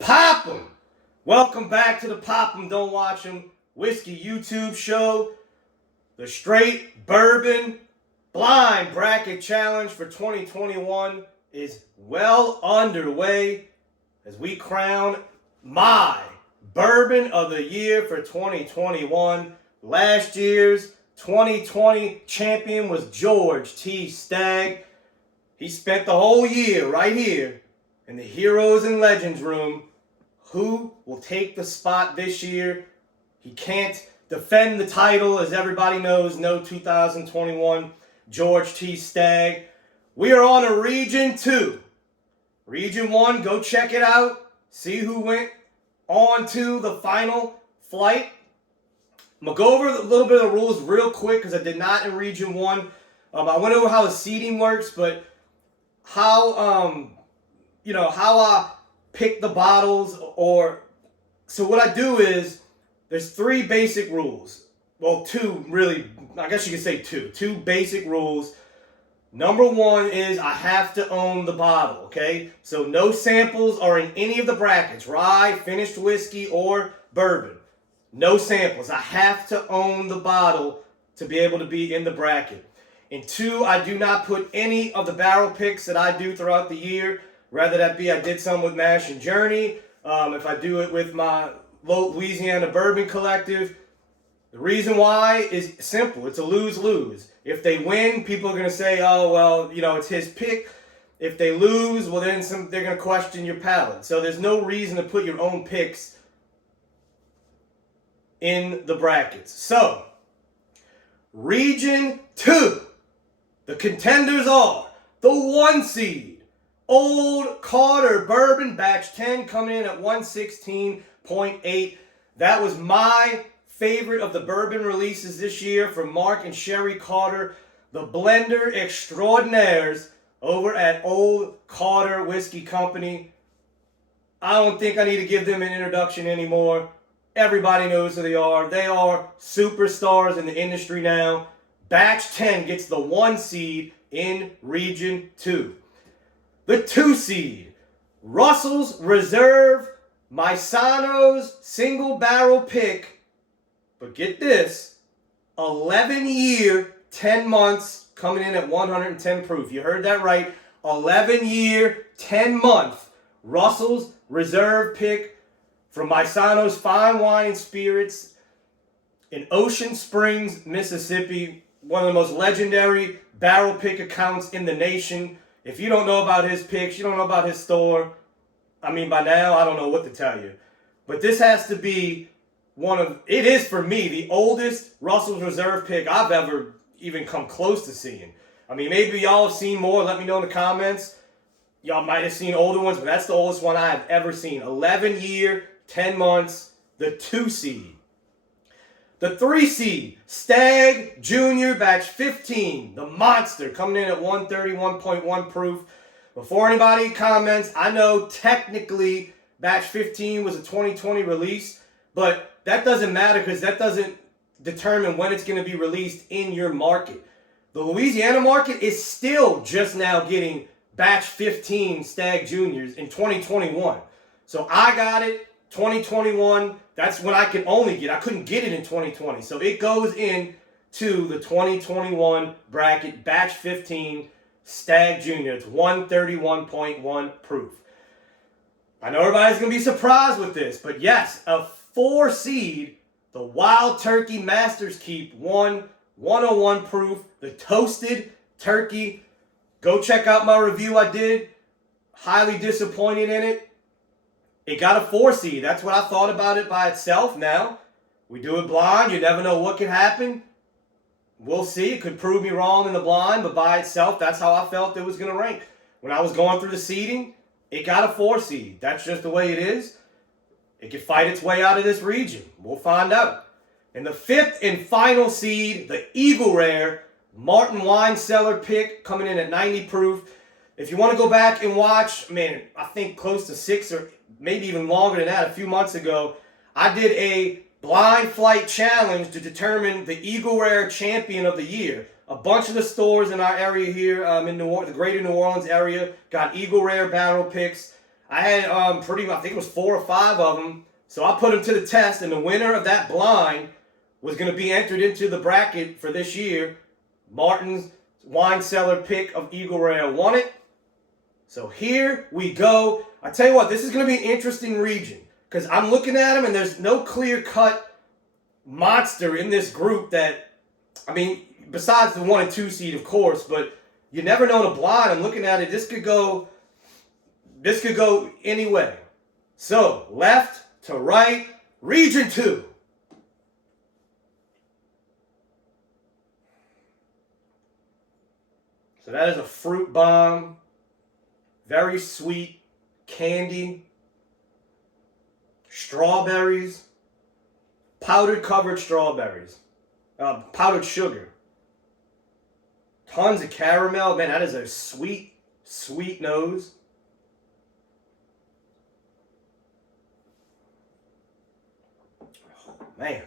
Pop 'em! Welcome back to the Pop 'em, Don't Watch 'em Whiskey YouTube show. The Straight Bourbon Blind Bracket Challenge for 2021 is well underway as we crown my Bourbon of the Year for 2021. Last year's 2020 champion was George T. Stagg. He spent the whole year right here in the Heroes and Legends room. Who will take the spot this year? He can't defend the title, as everybody knows. No 2021 George T. Stagg. We are on a Region 2. Region 1, go check it out. See who went on to the final flight. I'm going to go over a little bit of the rules real quick because I did not in Region 1. I went over how the seating works, but how I pick the bottles, so what I do is there's three basic rules. Well, two really, I guess you could say two basic rules. Number one is I have to own the bottle, okay? So no samples are in any of the brackets, rye, finished whiskey, or bourbon. No samples. I have to own the bottle to be able to be in the bracket. And two, I do not put any of the barrel picks that I do throughout the year. Rather that be I did some with Mash and Journey. If I do it with my Louisiana Bourbon Collective. The reason why is simple. It's a lose-lose. If they win, people are going to say, oh, well, it's his pick. If they lose, well, then they're going to question your palate. So there's no reason to put your own picks in the brackets. So, Region 2. The contenders are the 1 seed. Old Carter Bourbon, batch 10, coming in at 116.8. That was my favorite of the bourbon releases this year from Mark and Sherry Carter, the blender extraordinaires over at Old Carter Whiskey Company. I don't think I need to give them an introduction anymore. Everybody knows who they are. They are superstars in the industry now. Batch 10 gets the 1 seed in Region 2. The 2 seed, Russell's Reserve Maisano's single barrel pick, but get this, 11-year, 10 months, coming in at 110 proof. You heard that right, 11-year, 10-month, Russell's Reserve pick from Maisano's Fine Wine and Spirits in Ocean Springs, Mississippi, one of the most legendary barrel pick accounts in the nation. If you don't know about his picks, you don't know about his store, by now, I don't know what to tell you. But this has to be it is for me, the oldest Russell's Reserve pick I've ever even come close to seeing. Maybe y'all have seen more. Let me know in the comments. Y'all might have seen older ones, but that's the oldest one I have ever seen. 11-year, 10 months, the 2 seed. The 3 seed, Stagg Jr. batch 15, the monster, coming in at 131.1 proof. Before anybody comments, I know technically batch 15 was a 2020 release, but that doesn't matter because that doesn't determine when it's going to be released in your market. The Louisiana market is still just now getting batch 15 Stagg Juniors in 2021. So I got it 2021. That's when I could only get. I couldn't get it in 2020. So it goes in to the 2021 bracket, batch 15, Stagg Jr. It's 131.1 proof. I know everybody's going to be surprised with this, but yes, a 4 seed, the Wild Turkey Master's Keep 101 proof, the Toasted Turkey. Go check out my review I did. Highly disappointed in it. It got a 4 seed. That's what I thought about it by itself. Now, we do it blind. You never know what could happen. We'll see. It could prove me wrong in the blind, but by itself, that's how I felt it was going to rank. When I was going through the seeding, it got a 4 seed. That's just the way it is. It could fight its way out of this region. We'll find out. And the 5th and final seed, the Eagle Rare Martin Wine Cellar pick, coming in at 90 proof. If you want to go back and watch, I think close to 6 or maybe even longer than that, a few months ago, I did a blind flight challenge to determine the Eagle Rare champion of the year. A bunch of the stores in our area here in the greater New Orleans area got Eagle Rare barrel picks. I had I think it was 4 or 5 of them. So I put them to the test, and the winner of that blind was going to be entered into the bracket for this year. Martin's wine cellar pick of Eagle Rare won it. So here we go. I tell you what, this is going to be an interesting region because I'm looking at them, and there's no clear-cut monster in this group that, I mean, besides the 1 and 2 seed, of course, but you never know the blind. I'm looking at it. This could go any way. So, left to right, region 2. So that is a fruit bomb. Very sweet. Candy. Strawberries. Powdered covered strawberries. Powdered sugar. Tons of caramel. Man, that is a sweet, sweet nose. Oh, man.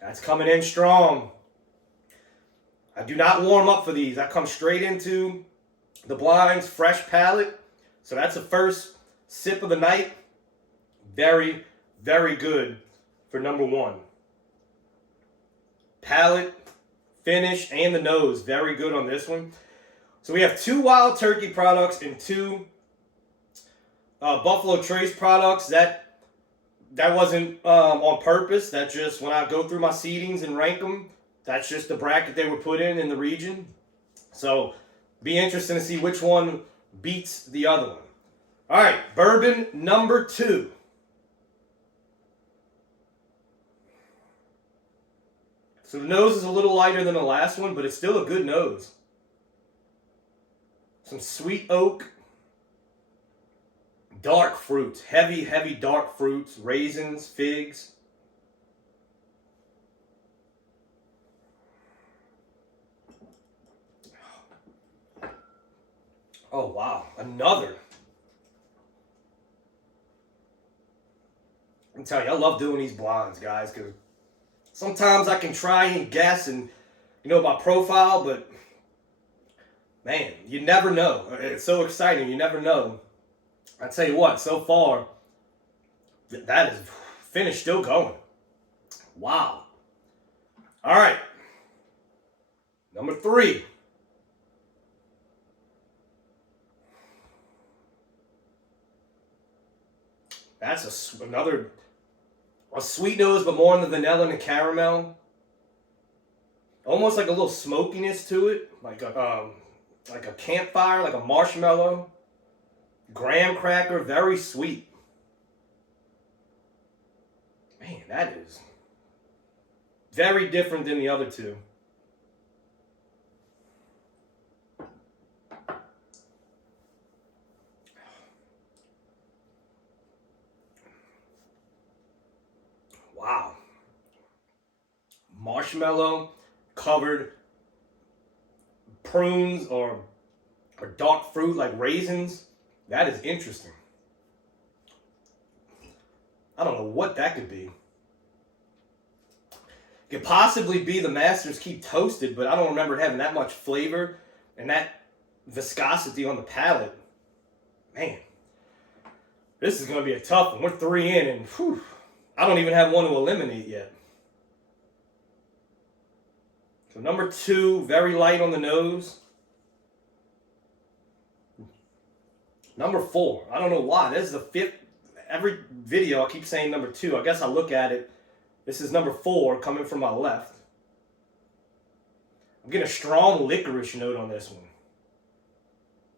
That's coming in strong. I do not warm up for these. I come straight into the blinds, fresh palate. So that's the first sip of the night. Very, very good for number 1. Palate, finish, and the nose. Very good on this one. So we have 2 Wild Turkey products and 2 Buffalo Trace products. That wasn't on purpose. That's just when I go through my seedings and rank them, that's just the bracket they were put in the region. So be interesting to see which one beats the other one. All right, bourbon number 2. So the nose is a little lighter than the last one, but it's still a good nose. Some sweet oak. Dark fruits. Heavy, heavy dark fruits. Raisins, figs. Oh, wow. Another. I'm telling you, I love doing these blinds, guys, because sometimes I can try and guess and, by profile, but, man, you never know. It's so exciting. You never know. I tell you what, so far, that is finished still going. Wow. All right. Number 3. That's another sweet nose, but more on the vanilla and the caramel. Almost like a little smokiness to it, like a campfire, like a marshmallow. Graham cracker, very sweet. Man, that is very different than the other 2. Wow. Marshmallow covered prunes or dark fruit like raisins. That is interesting. I don't know what that could be. It could possibly be the Master's Keep Toasted, but I don't remember having that much flavor and that viscosity on the palate. Man, this is going to be a tough one. We're 3 in, and whew, I don't even have one to eliminate yet. So number 2, very light on the nose. Number 4, I don't know why. This is the 5th. Every video I keep saying number 2. I guess I look at it. This is number 4 coming from my left. I'm getting a strong licorice note on this one.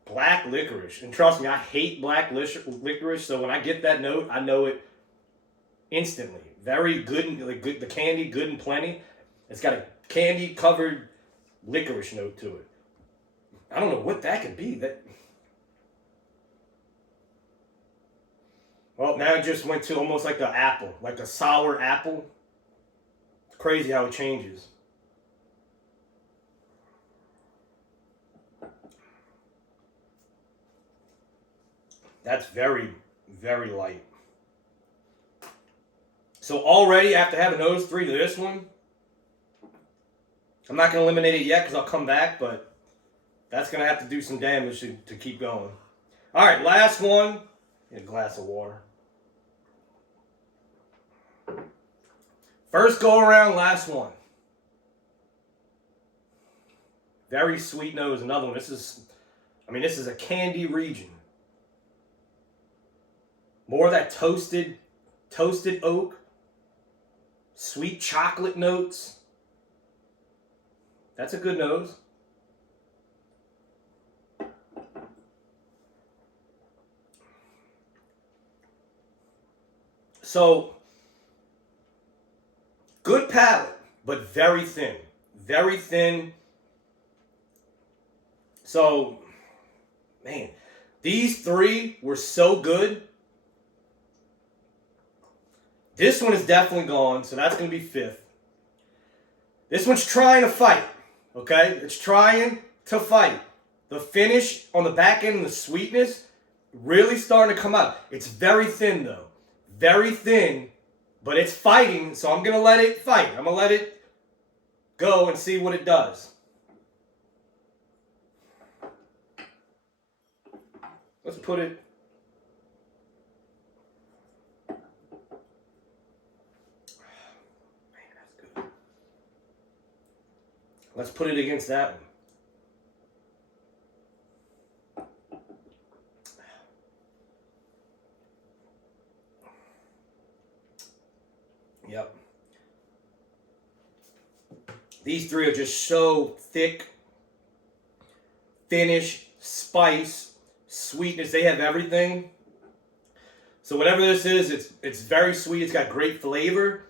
Black licorice. And trust me, I hate black licorice. So when I get that note, I know it instantly. Very good, good. The candy, good and plenty. It's got a candy covered licorice note to it. I don't know what that could be. Well, now it just went to almost like an apple, like a sour apple. It's crazy how it changes. That's very, very light. So already, after having those 3 to this one, I'm not going to eliminate it yet because I'll come back, but That's going to have to do some damage to keep going. All right, last one. Get a glass of water. First go around, last one. Very sweet nose, another one. This is a candy region. More of that toasted oak, sweet chocolate notes. That's a good nose. So, good palate, but very thin. Very thin. So, man, these three were so good. This one is definitely gone, so that's going to be fifth. This one's trying to fight, okay? It's trying to fight. The finish on the back end and the sweetness really starting to come out. It's very thin, though. Very thin, but it's fighting, so I'm going to let it fight. I'm going to let it go and see what it does. Let's put it... Man, that's good. Let's put it against that one. Yep. These three are just so thick. Finish, spice, sweetness. They have everything. So whatever this is, it's very sweet. It's got great flavor.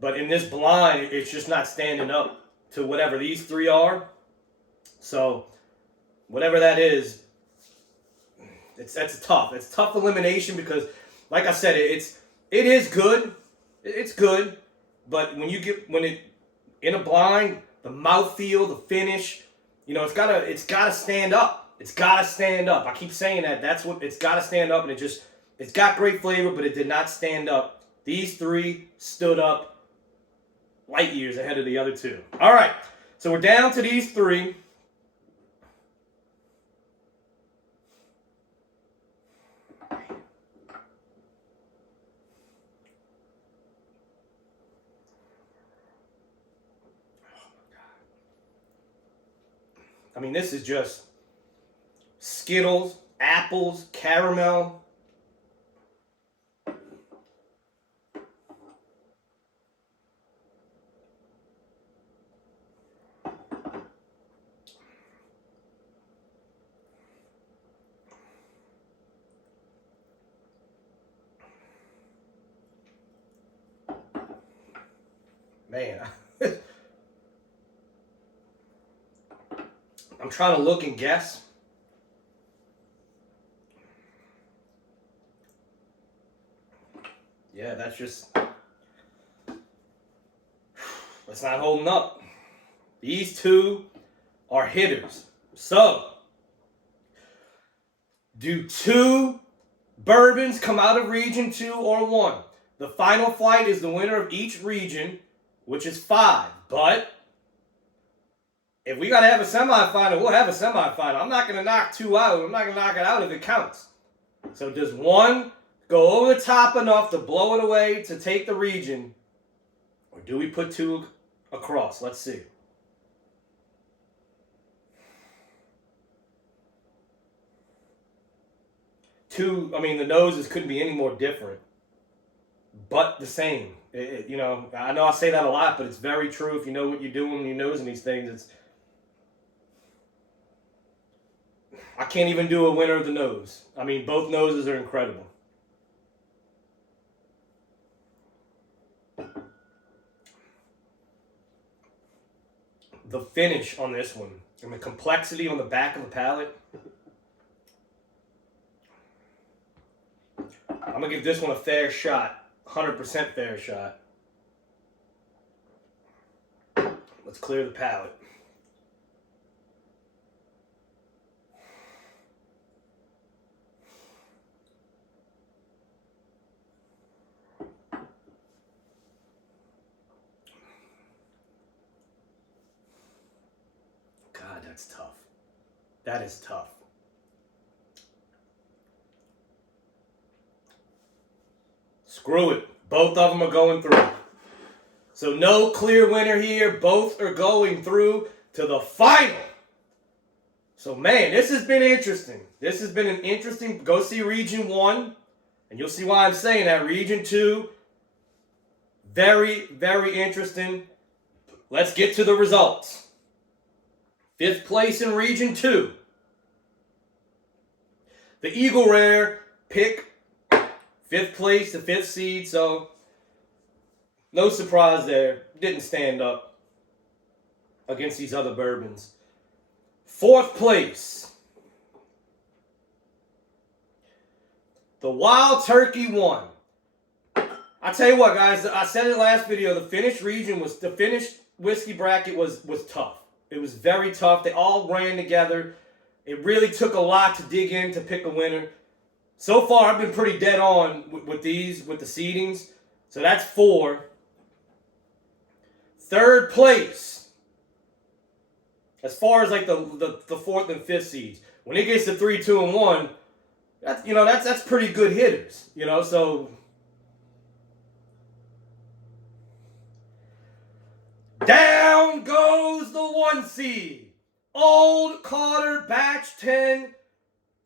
But in this blind, it's just not standing up to whatever these three are. So whatever that is, that's tough. It's tough elimination because, like I said, it is good. It's good, but when it in a blind, the mouthfeel, the finish, it's gotta stand up. It's gotta stand up. I keep saying that. That's what it's gotta stand up, and it's got great flavor, but it did not stand up. These three stood up light years ahead of the other two. All right, so we're down to these three. I mean, this is just Skittles, apples, caramel. Man, I'm trying to look and guess. Yeah, that's not holding up. These two are hitters. So, do 2 bourbons come out of region 2 or 1? The final flight is the winner of each region, which is 5. But if we got to have a semifinal, we'll have a semifinal. I'm not going to knock 2 out. I'm not going to knock it out if it counts. So does 1 go over the top enough to blow it away to take the region? Or do we put 2 across? Let's see. The noses couldn't be any more different, but the same. I know I say that a lot, but it's very true. If you know what you're doing when you're nosing these things, I can't even do a winner of the nose. I mean, both noses are incredible. The finish on this one and the complexity on the back of the palate. I'm going to give this one a fair shot. 100% fair shot. Let's clear the palate. God, that's tough. That is tough. Screw it. Both of them are going through. So no clear winner here. Both are going through to the final. So, man, this has been interesting. This has been an interesting... Go see Region 1, and you'll see why I'm saying that. Region 2, very, very interesting. Let's get to the results. 5th place in Region 2. The Eagle Rare pick 5th place, the 5th seed, so no surprise there. Didn't stand up against these other bourbons. 4th place. The Wild Turkey 1. I tell you what, guys, I said it last video, the finished whiskey bracket was tough. It was very tough. They all ran together. It really took a lot to dig in to pick a winner. So far, I've been pretty dead on with the seedings. So that's 4. 3rd place. As far as like the 4th and 5th seeds. When it gets to 3, 2, and 1, that's pretty good hitters. So down goes the 1 seed. Old Carter Batch 10,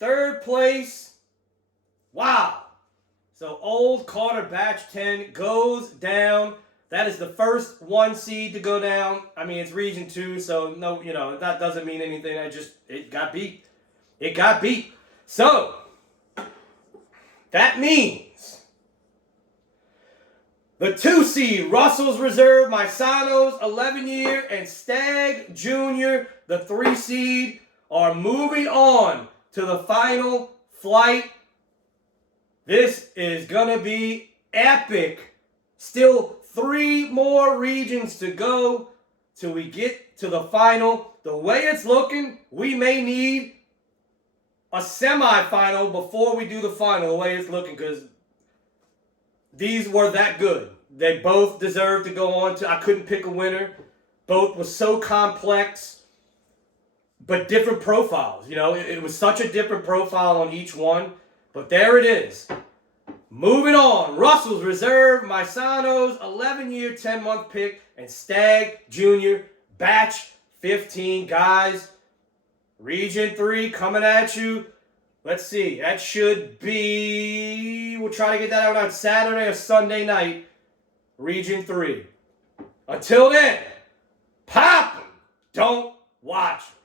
3rd place. Wow. So Old Carter Batch 10 goes down. That is the first 1 seed to go down. I mean, it's Region 2, so no, that doesn't mean anything. It got beat. It got beat. So, that means the 2 seed, Russell's Reserve, Maisano's 11-year, and Stagg Jr., the 3 seed, are moving on to the final flight. This is going to be epic. Still 3 more regions to go till we get to the final. The way it's looking, we may need a semifinal before we do the final, the way it's looking, because these were that good. They both deserve to go on to... I couldn't pick a winner. Both were so complex, but different profiles. It was such a different profile on each one. But there it is. Moving on. Russell's Reserve, Maisano's 11-year, 10-month pick, and Stagg Jr. Batch 15. Guys, Region 3 coming at you. Let's see. That should be... We'll try to get that out on Saturday or Sunday night. Region 3. Until then, pop 'em. Don't watch 'em.